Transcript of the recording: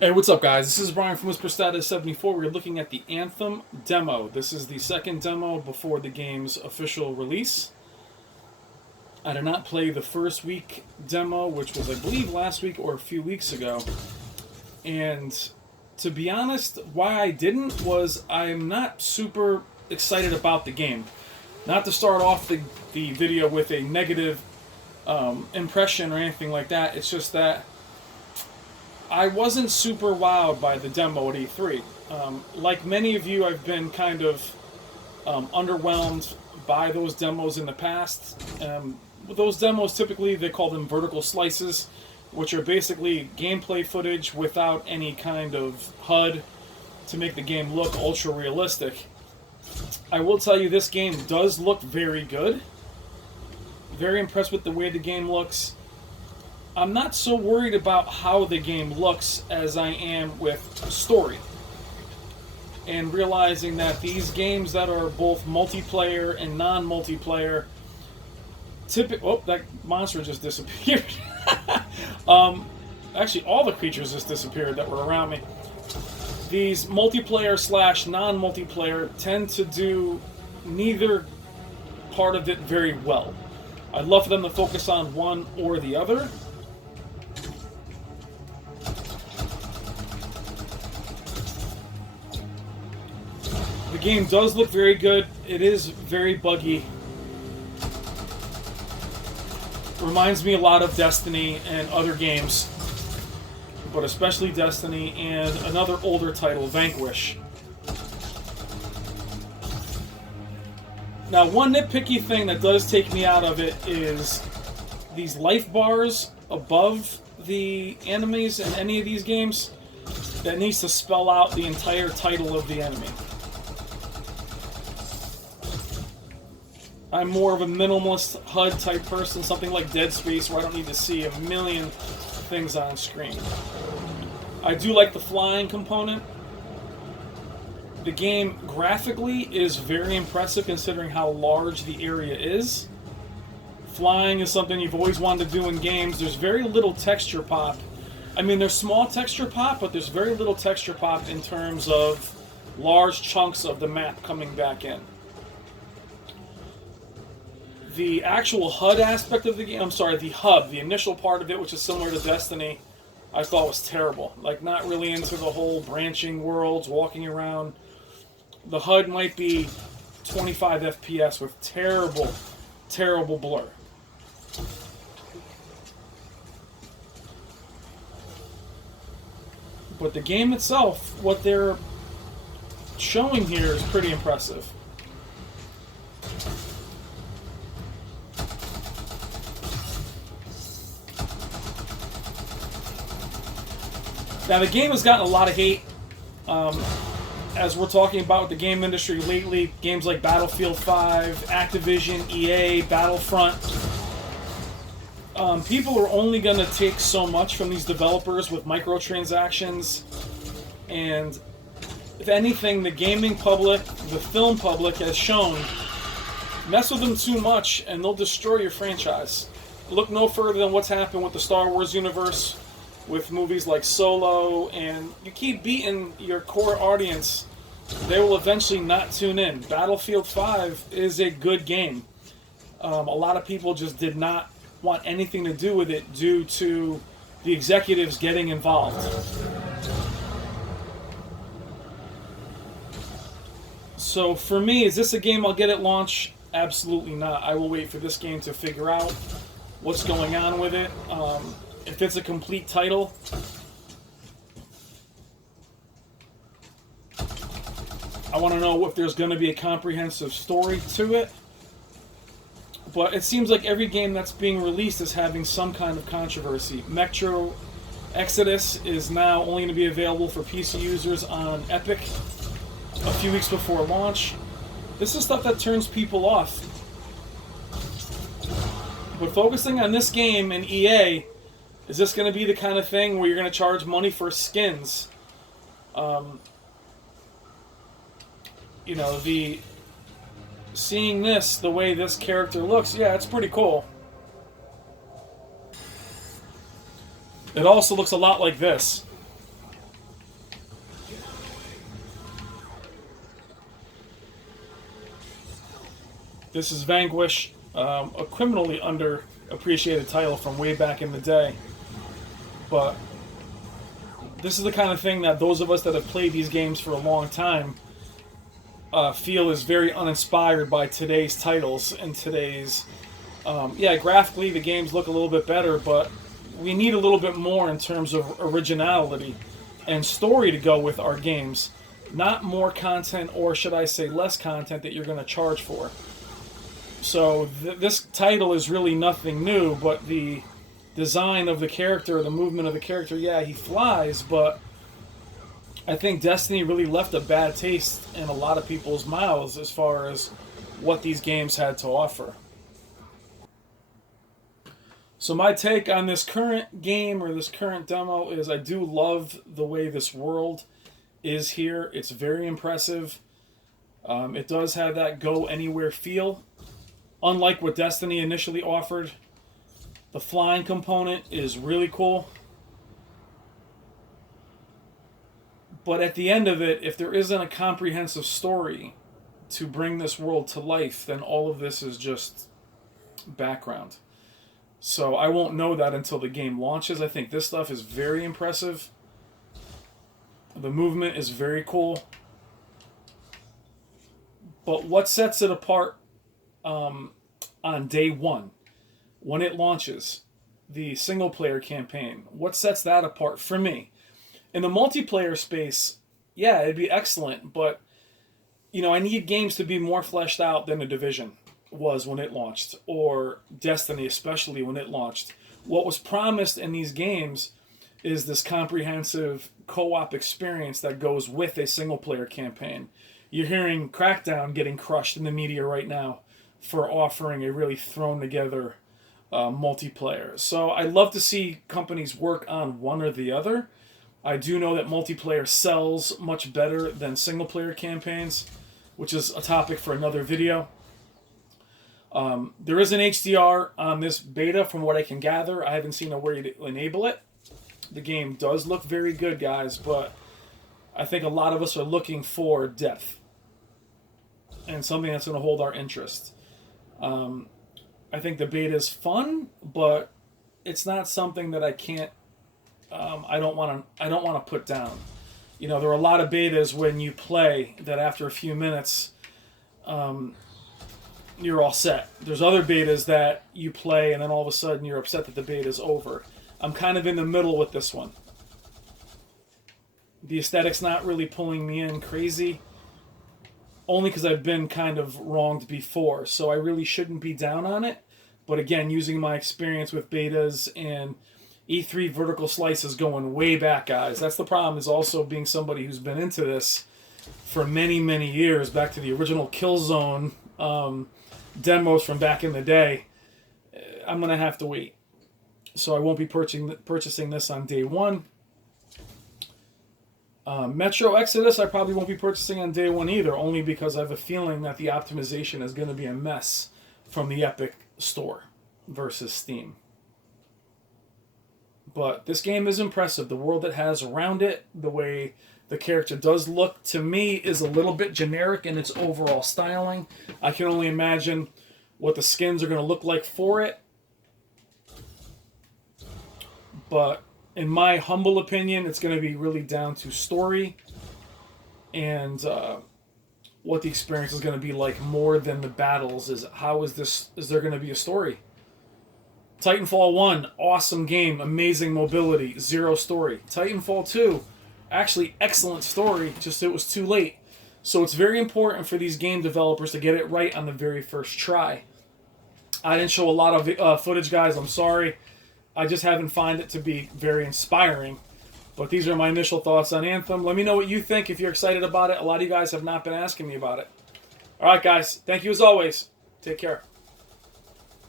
Hey, what's up, guys? This is Brian from WhisperStatus74. We're looking at the Anthem demo. This is the second demo before the game's official release. I did not play the first week demo, which was, I believe, last week or a few weeks ago. And to be honest, why I didn't was I'm not super excited about the game. Not to start off the video with a negative impression or anything like that. It's just that I wasn't super wowed by the demo at E3. Like many of you, I've been kind of underwhelmed by those demos in the past. Those demos, typically, they call them vertical slices, which are basically gameplay footage without any kind of HUD to make the game look ultra realistic. I will tell you, this game does look very good. Very impressed with the way the game looks. I'm not so worried about how the game looks as I am with story. And realizing that these games that are both multiplayer and non-multiplayer, oh, that monster just disappeared. Actually, all the creatures just disappeared that were around me. These multiplayer slash non-multiplayer tend to do neither part of it very well. I'd love for them to focus on one or the other. The game does look very good. It is very buggy. Reminds me a lot of Destiny and other games, but especially Destiny and another older title, Vanquish. Now, one nitpicky thing that does take me out of it is these life bars above the enemies in any of these games that needs to spell out the entire title of the enemy. I'm more of a minimalist HUD type person, something like Dead Space, where I don't need to see a million things on screen. I do like the flying component. The game graphically is very impressive considering how large the area is. Flying is something you've always wanted to do in games. There's very little texture pop. I mean, there's small texture pop, but there's very little texture pop in terms of large chunks of the map coming back in. The actual HUD aspect of the game, the hub, the initial part of it, which is similar to Destiny, I thought was terrible. Like, not really into the whole branching worlds, walking around. The HUD might be 25 FPS with terrible, terrible blur. But the game itself, what they're showing here is pretty impressive. Now, the game has gotten a lot of hate, as we're talking about the game industry lately. Games like Battlefield 5, Activision, EA, Battlefront. People are only going to take so much from these developers with microtransactions. And if anything, the gaming public, the film public has shown, mess with them too much and they'll destroy your franchise. Look no further than what's happened with the Star Wars universe, with movies like Solo, and you keep beating your core audience, they will eventually not tune in. Battlefield 5 is a good game. A lot of people just did not want anything to do with it due to the executives getting involved. So for me, is this a game I'll get at launch? Absolutely not. I will wait for this game to figure out what's going on with it. If it's a complete title, I want to know if there's going to be a comprehensive story to it. But it seems like every game that's being released is having some kind of controversy. Metro Exodus is now only going to be available for PC users on Epic a few weeks before launch. This is stuff that turns people off. But focusing on this game and EA, is this going to be the kind of thing where you're going to charge money for skins? Seeing this, the way this character looks, yeah, it's pretty cool. It also looks a lot like this. This is Vanquish, a criminally underappreciated title from way back in the day. But this is the kind of thing that those of us that have played these games for a long time feel is very uninspired by today's titles and today's... graphically the games look a little bit better, but we need a little bit more in terms of originality and story to go with our games. Not more content, or should I say less content that you're going to charge for. So this title is really nothing new, but the design of the character, the movement of the character, yeah, he flies, but I think Destiny really left a bad taste in a lot of people's mouths as far as what these games had to offer. So my take on this current game or this current demo is I do love the way this world is here. It's very impressive. It does have that go anywhere feel. Unlike what Destiny initially offered, the flying component is really cool. But at the end of it, if there isn't a comprehensive story to bring this world to life, then all of this is just background. So I won't know that until the game launches. I think this stuff is very impressive. The movement is very cool. But what sets it apart on day one, when it launches, the single-player campaign, what sets that apart for me? In the multiplayer space, yeah, it'd be excellent, but I need games to be more fleshed out than The Division was when it launched, or Destiny especially when it launched. What was promised in these games is this comprehensive co-op experience that goes with a single-player campaign. You're hearing Crackdown getting crushed in the media right now for offering a really thrown-together multiplayer. So I love to see companies work on one or the other. I do know that multiplayer sells much better than single-player campaigns, which is a topic for another video. There is an HDR on this beta from what I can gather. I haven't seen a way to enable it. The game does look very good, guys, but I think a lot of us are looking for depth and something that's going to hold our interest. I think the beta is fun, but it's not something that I can't. I don't want to put down. There are a lot of betas when you play that after a few minutes, you're all set. There's other betas that you play and then all of a sudden you're upset that the beta's over. I'm kind of in the middle with this one. The aesthetic's not really pulling me in crazy, only because I've been kind of wronged before, so I really shouldn't be down on it. But again, using my experience with betas and E3 vertical slices going way back, guys. That's the problem, is also being somebody who's been into this for many, many years, back to the original Killzone demos from back in the day. I'm going to have to wait. So I won't be purchasing this on day one. Metro Exodus I probably won't be purchasing on day one either, only because I have a feeling that the optimization is going to be a mess from the Epic Store versus Steam. But this game is impressive. The world it has around it, the way the character does look, to me, is a little bit generic in its overall styling. I can only imagine what the skins are going to look like for it. But in my humble opinion, it's going to be really down to story and what the experience is going to be like more than the battles. Is there going to be a story? Titanfall 1, awesome game, amazing mobility, zero story. Titanfall 2, actually excellent story, just it was too late. So it's very important for these game developers to get it right on the very first try. I didn't show a lot of footage, guys, I'm sorry. I just haven't found it to be very inspiring. But these are my initial thoughts on Anthem. Let me know what you think if you're excited about it. A lot of you guys have not been asking me about it. Alright, guys, thank you as always. Take care.